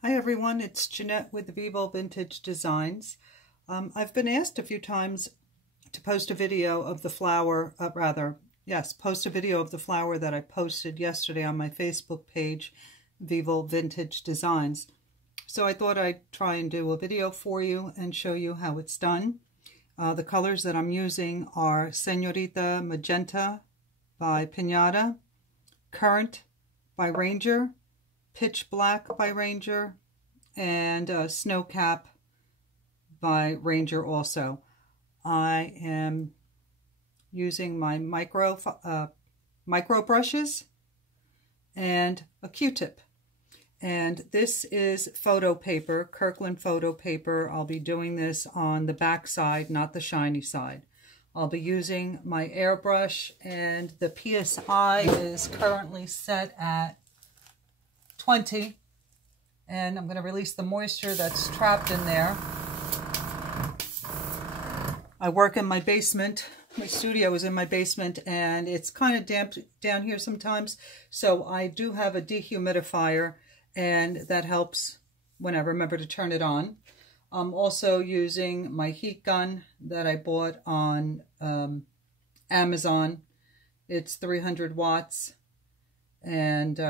Hi everyone, it's Jeanette with Vivo Vintage Designs. I've been asked a few times to post a video of the flower, post a video of the flower that I posted yesterday on my Facebook page, Vivo Vintage Designs. So I thought I'd try and do a video for you and show you how it's done. The colors that I'm using are Señorita Magenta by Pinata, Current by Ranger, Pitch Black by Ranger, and Snow Cap by Ranger also. I am using my micro brushes and a Q-tip. And this is photo paper, Kirkland photo paper. I'll be doing this on the back side, not the shiny side. I'll be using my airbrush, and the PSI is currently set at 20, and I'm going to release the moisture that's trapped in there. I work in my basement. My studio is in my basement, and it's kind of damp down here sometimes, so I do have a dehumidifier, and that helps when I remember to turn it on. I'm also using my heat gun that I bought on Amazon. It's 300 watts, and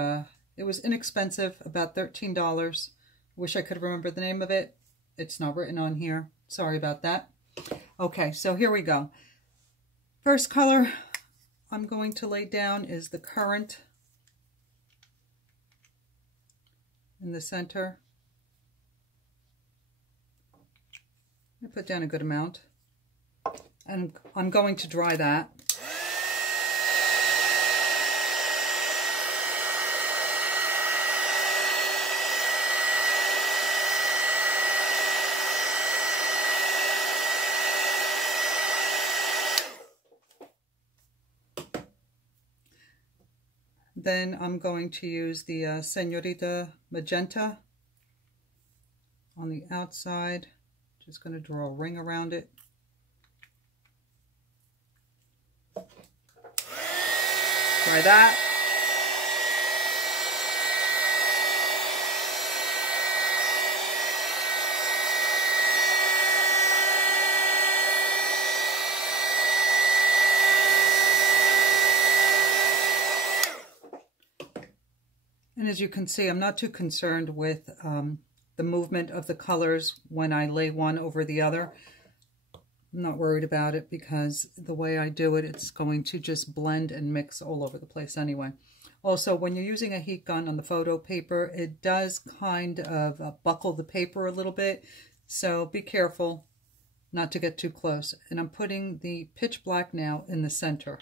it was inexpensive, about $13. Wish I could remember the name of it. It's not written on here. Sorry about that. Okay, so here we go. First color I'm going to lay down is the Current in the center. I put down a good amount, and I'm going to dry that. Then I'm going to use the Señorita Magenta on the outside. Just going to draw a ring around it. Try that. And as you can see, I'm not too concerned with the movement of the colors when I lay one over the other. I'm not worried about it because the way I do it, it's going to just blend and mix all over the place anyway. Also, when you're using a heat gun on the photo paper, it does kind of buckle the paper a little bit. So be careful not to get too close. And I'm putting the Pitch Black now in the center.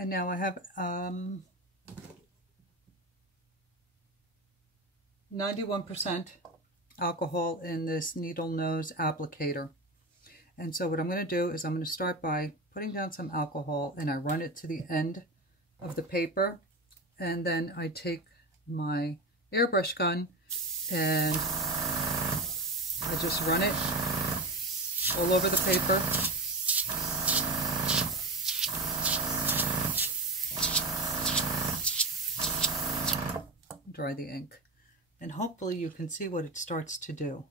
And now I have 91% alcohol in this needle nose applicator. And so what I'm going to do is I'm going to start by putting down some alcohol, and I run it to the end of the paper. And then I take my airbrush gun and I just run it all over the paper. Dry the ink, and hopefully you can see what it starts to do.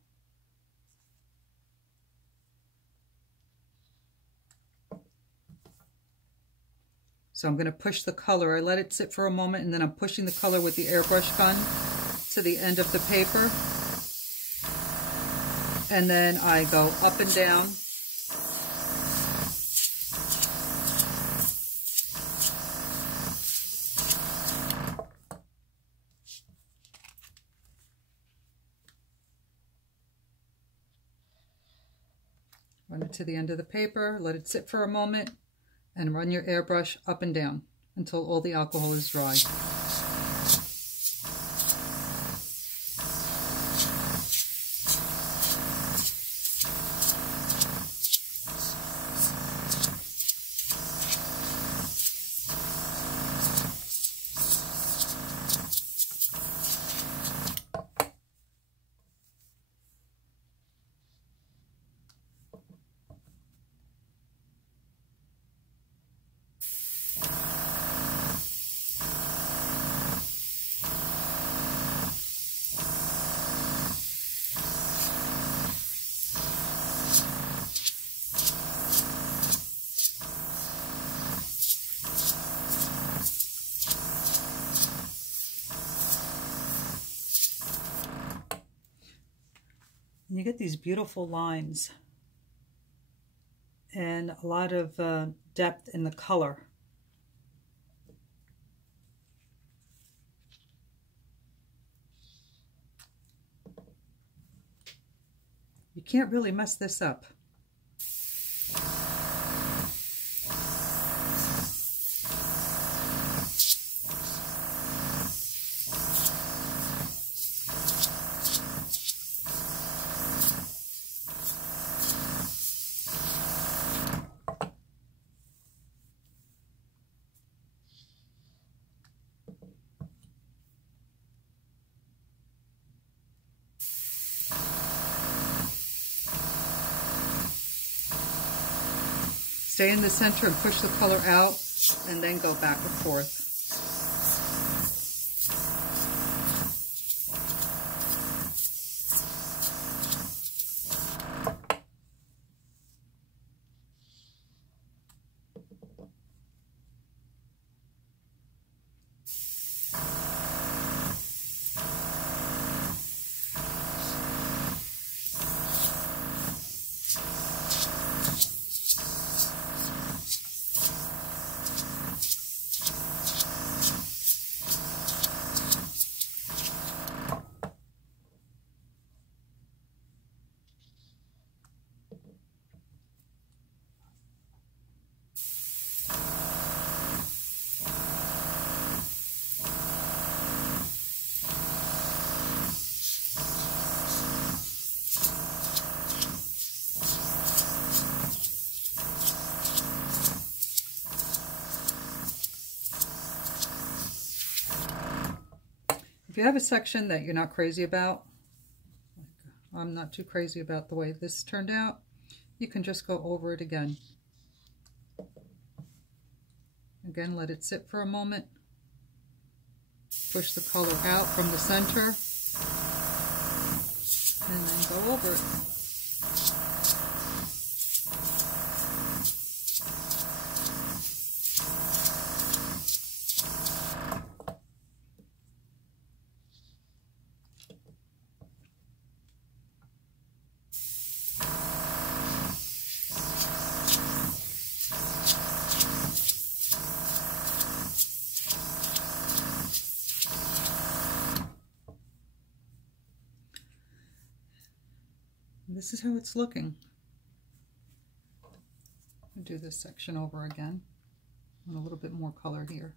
So I'm going to push the color. I let it sit for a moment, and then I'm pushing the color with the airbrush gun to the end of the paper, and then I go up and down. Run it to the end of the paper, let it sit for a moment, and run your airbrush up and down until all the alcohol is dry. You get these beautiful lines and a lot of depth in the color. You can't really mess this up. Stay in the center and push the color out, and then go back and forth. If you have a section that you're not crazy about, I'm not too crazy about the way this turned out, you can just go over it again. Again, let it sit for a moment. Push the color out from the center, and then go over it. This is how it's looking. I'll do this section over again. And a little bit more color here.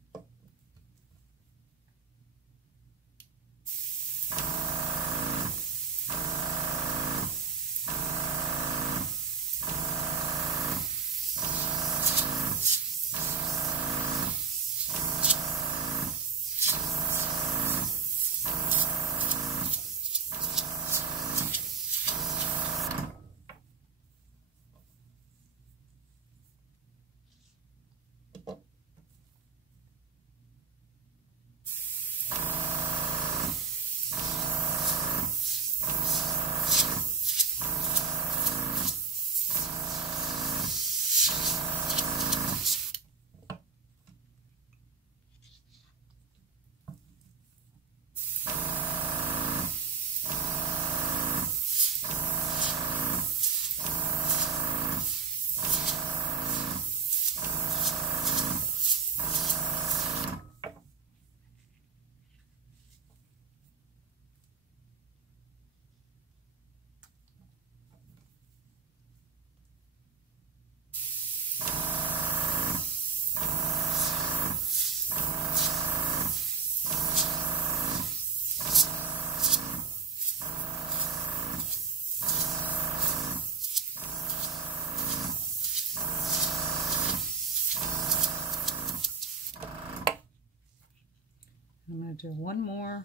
I'm going to do one more,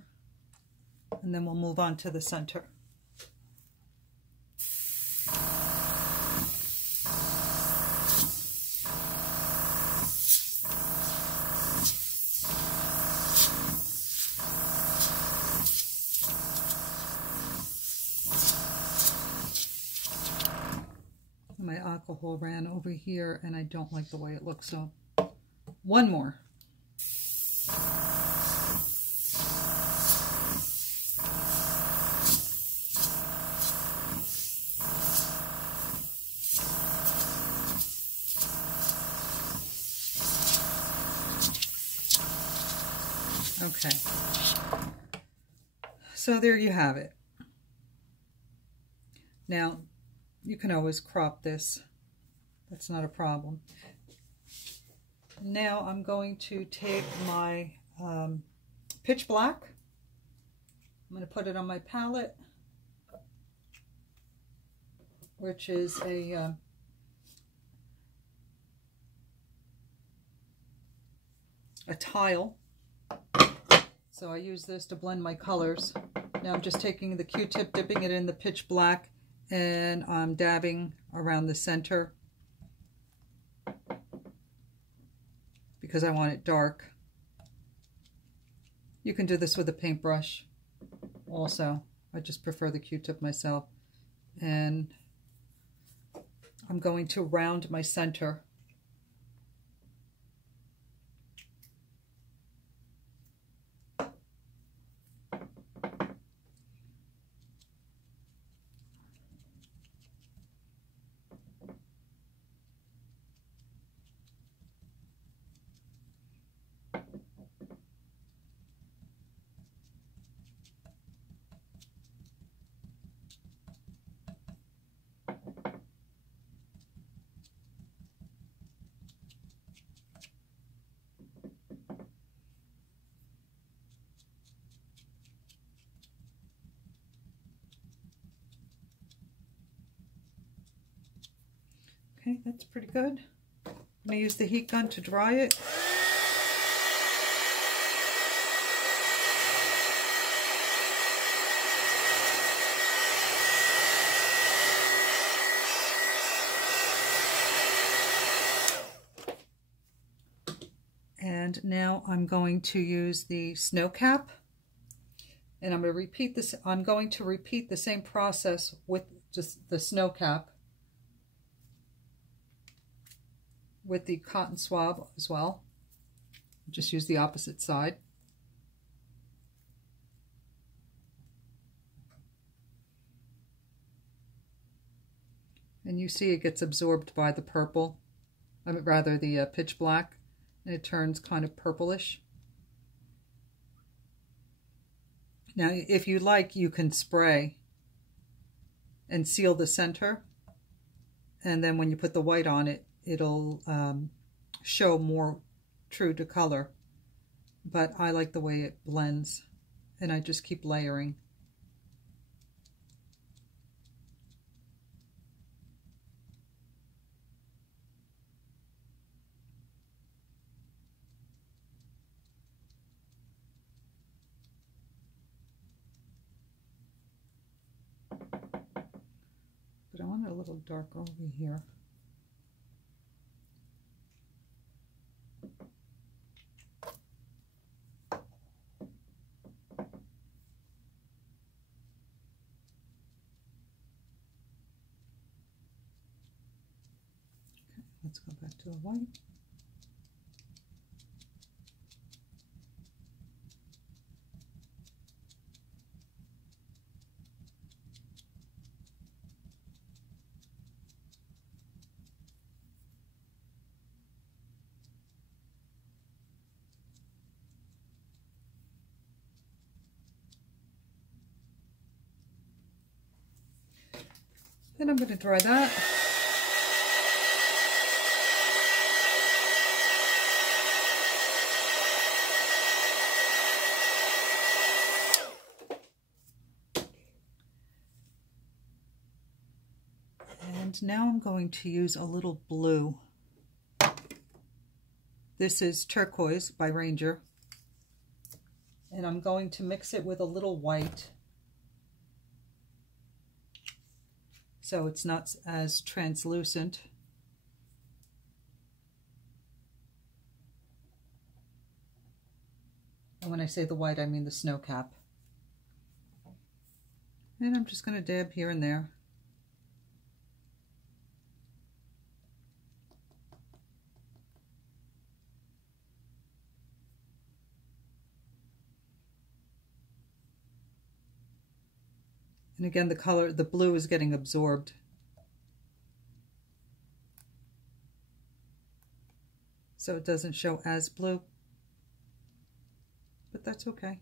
and then we'll move on to the center. My alcohol ran over here, and I don't like the way it looks, so one more. Okay. So there you have it. Now, you can always crop this. That's not a problem. Now I'm going to take my pitch black. I'm going to put it on my palette, which is a tile. So I use this to blend my colors. Now I'm just taking the Q-tip, dipping it in the pitch black, and I'm dabbing around the center because I want it dark. You can do this with a paintbrush also. I just prefer the Q-tip myself. And I'm going to round my center. Okay, that's pretty good. I'm going to use the heat gun to dry it. And now I'm going to use the snow cap, and I'm going to repeat this. I'm going to repeat the same process with just the snow cap with the cotton swab as well. Just use the opposite side. And you see it gets absorbed by the purple, rather the pitch black, and it turns kind of purplish. Now, if you like, you can spray and seal the center, and then when you put the white on it, it'll show more true to color. But I like the way it blends, and I just keep layering. But I want it a little darker over here. Let's go back to the white. Then I'm going to dry that. And now I'm going to use a little blue. This is Turquoise by Ranger. And I'm going to mix it with a little white, so it's not as translucent. And when I say the white, I mean the snow cap. And I'm just going to dab here and there. And again, the color, the blue is getting absorbed. So it doesn't show as blue. but that's okay.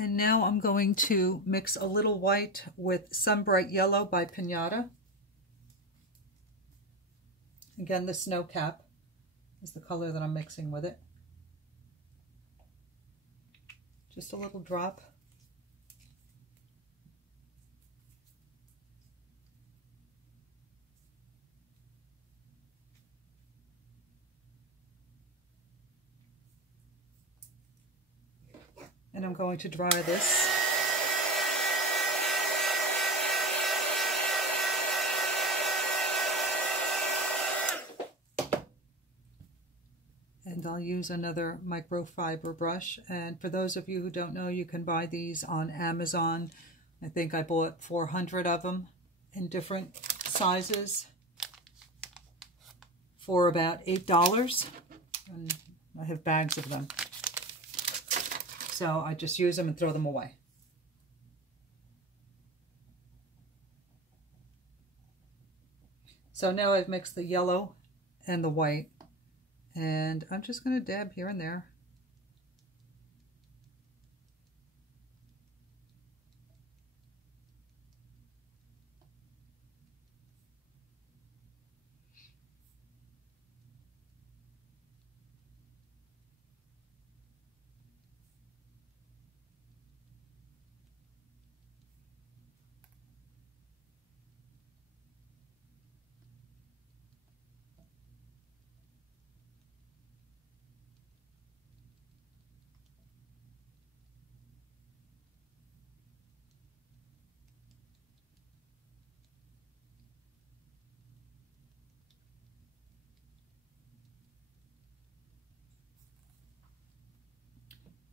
And now I'm going to mix a little white with Sun Bright Yellow by Pinata. Again, the snow cap is the color that I'm mixing with it. Just a little drop. And I'm going to dry this. And I'll use another microfiber brush. And for those of you who don't know, you can buy these on Amazon. I think I bought 400 of them in different sizes for about $8. And I have bags of them. So I just use them and throw them away. So now I've mixed the yellow and the white, and I'm just going to dab here and there.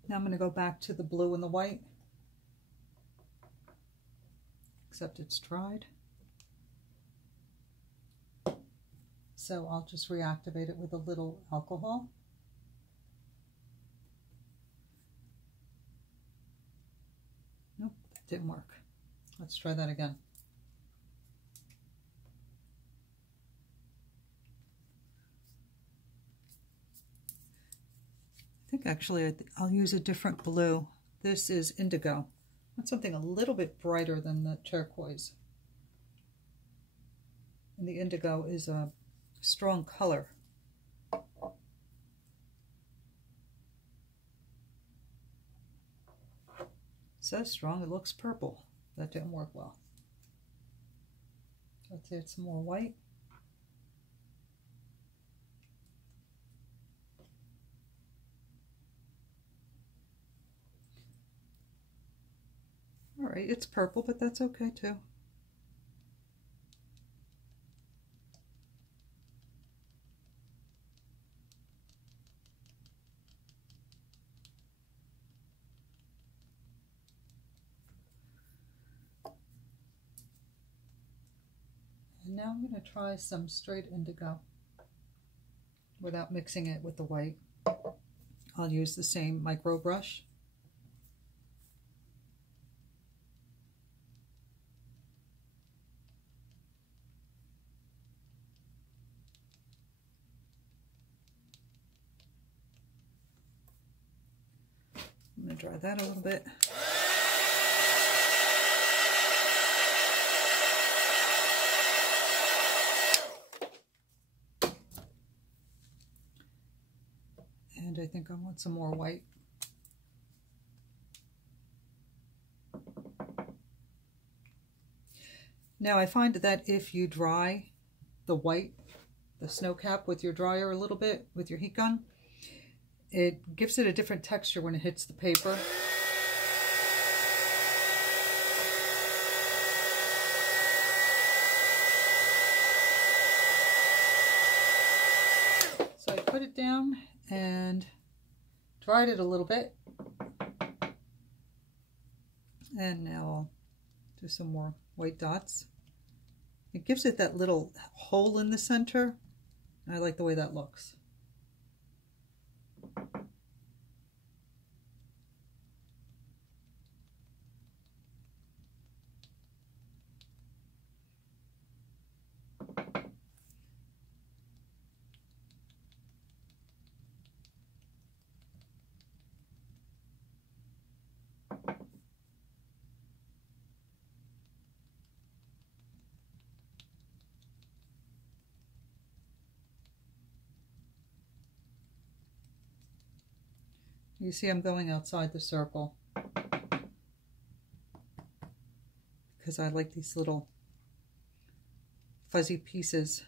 Now I'm going to go back to the blue and the white, except it's dried. So I'll just reactivate it with a little alcohol. Nope, that didn't work. Let's try that again. I think actually I'll use a different blue. This is indigo. That's something a little bit brighter than the turquoise. And the indigo is a strong color. So strong it looks purple. That didn't work well. Let's add some more white. All right, it's purple, but that's okay too. And now I'm going to try some straight indigo without mixing it with the white. I'll use the same micro brush. I'm going to dry that a little bit. And I think I want some more white. Now I find that if you dry the white, the snow cap with your dryer a little bit, with your heat gun, it gives it a different texture when it hits the paper. So I put it down and dried it a little bit. And now I'll do some more white dots. It gives it that little hole in the center. I like the way that looks. You see I'm going outside the circle because I like these little fuzzy pieces.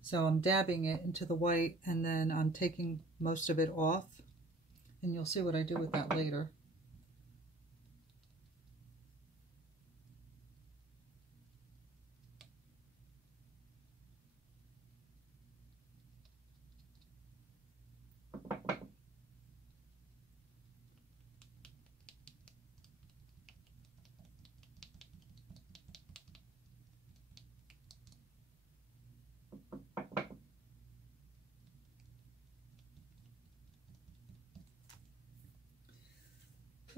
So I'm dabbing it into the white and then I'm taking most of it off, and you'll see what I do with that later.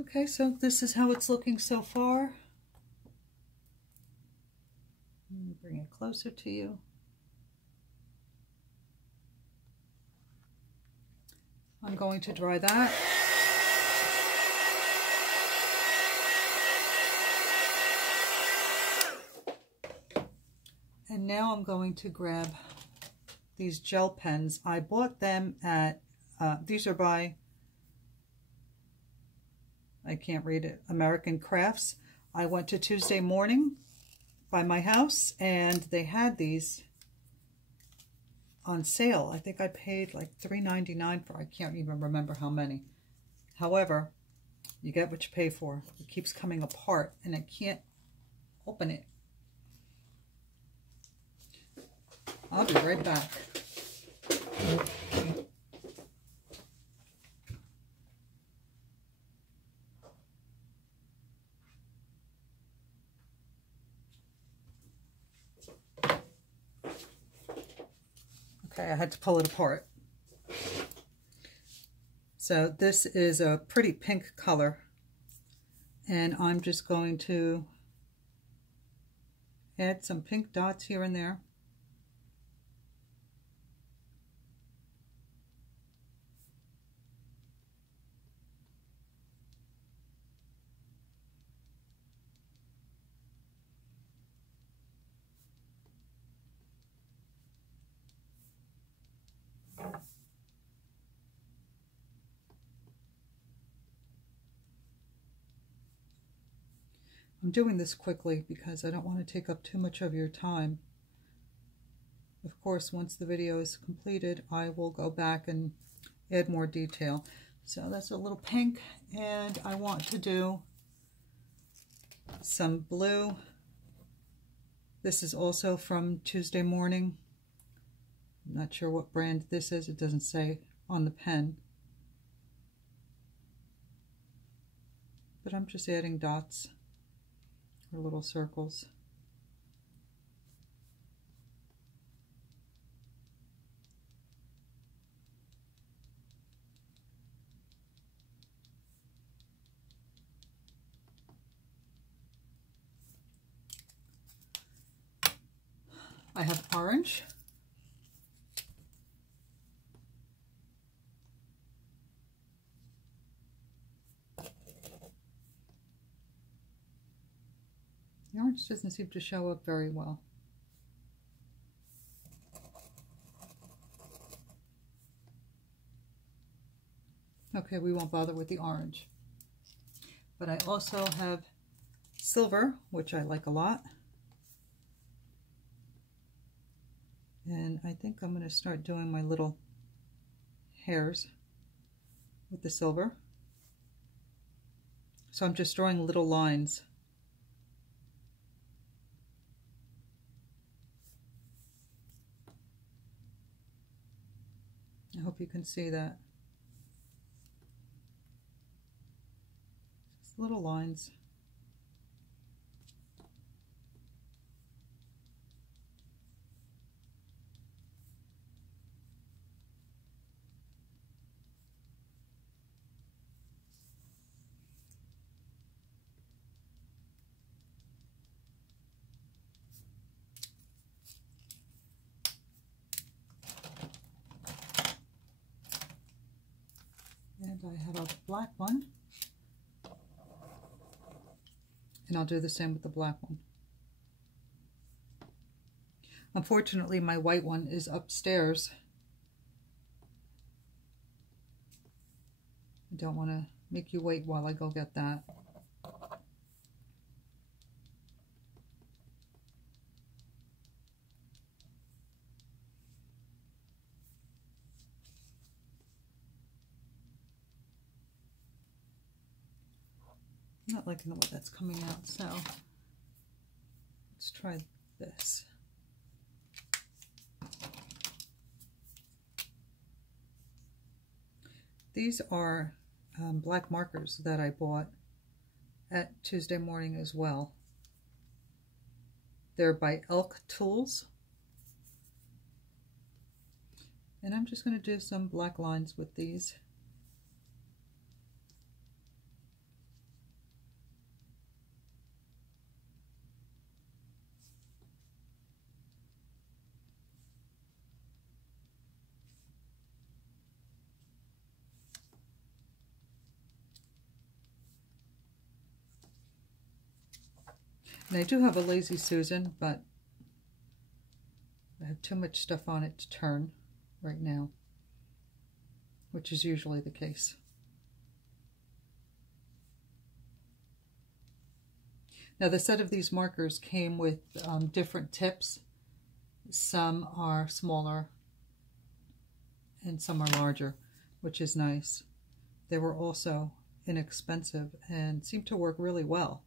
Okay, so this is how it's looking so far. Let me bring it closer to you. I'm going to dry that. And now I'm going to grab these gel pens. I bought them at, these are by, I can't read it, American Crafts. I went to Tuesday Morning by my house and they had these on sale. I think I paid like $3.99 for, I can't even remember how many. However, you get what you pay for. It keeps coming apart and I can't open it. I'll be right back. Okay, I had to pull it apart. So this is a pretty pink color, and I'm just going to add some pink dots here and there. I'm doing this quickly because I don't want to take up too much of your time. Of course, once the video is completed, I will go back and add more detail. So that's a little pink, and I want to do some blue. This is also from Tuesday Morning. I'm not sure what brand this is. It doesn't say on the pen. But I'm just adding dots or little circles. I have orange. The orange doesn't seem to show up very well. Okay, we won't bother with the orange. But I also have silver, which I like a lot. And I think I'm going to start doing my little hairs with the silver. So I'm just drawing little lines. I hope you can see that. little lines. And I have a black one. And I'll do the same with the black one. Unfortunately, my white one is upstairs. I don't want to make you wait while I go get that. I'm not liking the way that's coming out, so let's try this. These are black markers that I bought at Tuesday Morning as well. They're by Elk Tools. And I'm just going to do some black lines with these. And I do have a Lazy Susan, but I have too much stuff on it to turn right now, which is usually the case. Now the set of these markers came with different tips. Some are smaller and some are larger, which is nice. They were also inexpensive and seemed to work really well.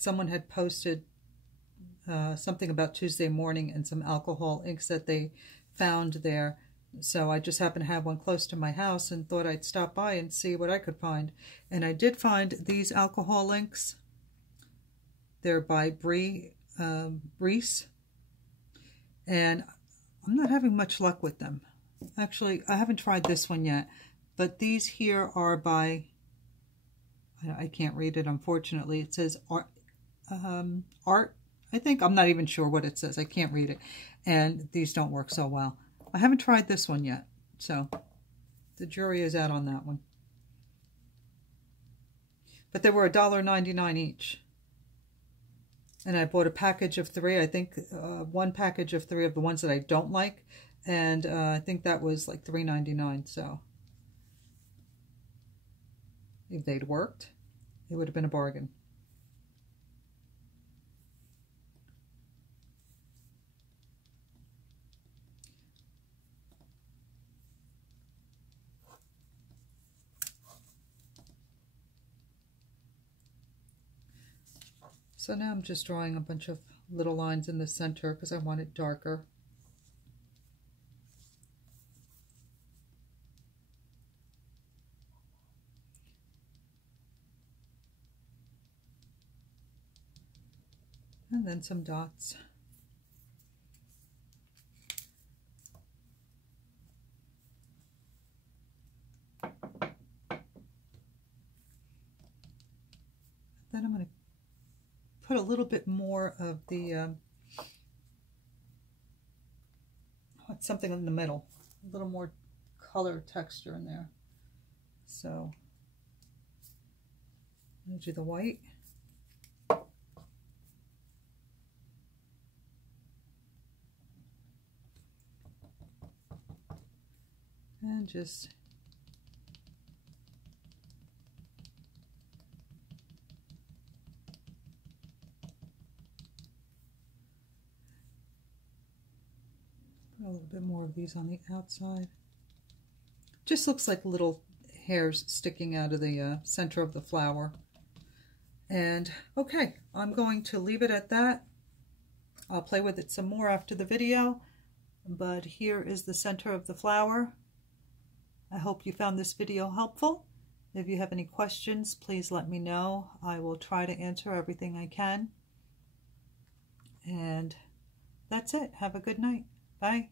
Someone had posted something about Tuesday Morning and some alcohol inks that they found there. So I just happened to have one close to my house and thought I'd stop by and see what I could find. And I did find these alcohol inks. They're by Breeze. And I'm not having much luck with them. Actually, I haven't tried this one yet. But these here are by, I can't read it, unfortunately. It says Art, I think. I'm not even sure what it says. I can't read it. And these don't work so well. I haven't tried this one yet. So the jury is out on that one. But they were $1.99 each. And I bought a package of 3. I think one package of 3 of the ones that I don't like. And I think that was like $3.99. So if they'd worked, it would have been a bargain. So now I'm just drawing a bunch of little lines in the center because I want it darker. And then some dots. Then I'm going to put a little bit more of the, something in the middle, a little more color texture in there. So I'm going to do the white. And just put a little bit more of these on the outside. Just looks like little hairs sticking out of the center of the flower. And okay, I'm going to leave it at that. I'll play with it some more after the video, but here is the center of the flower. I hope you found this video helpful. If you have any questions, please let me know. I will try to answer everything I can. And that's it. Have a good night. Bye.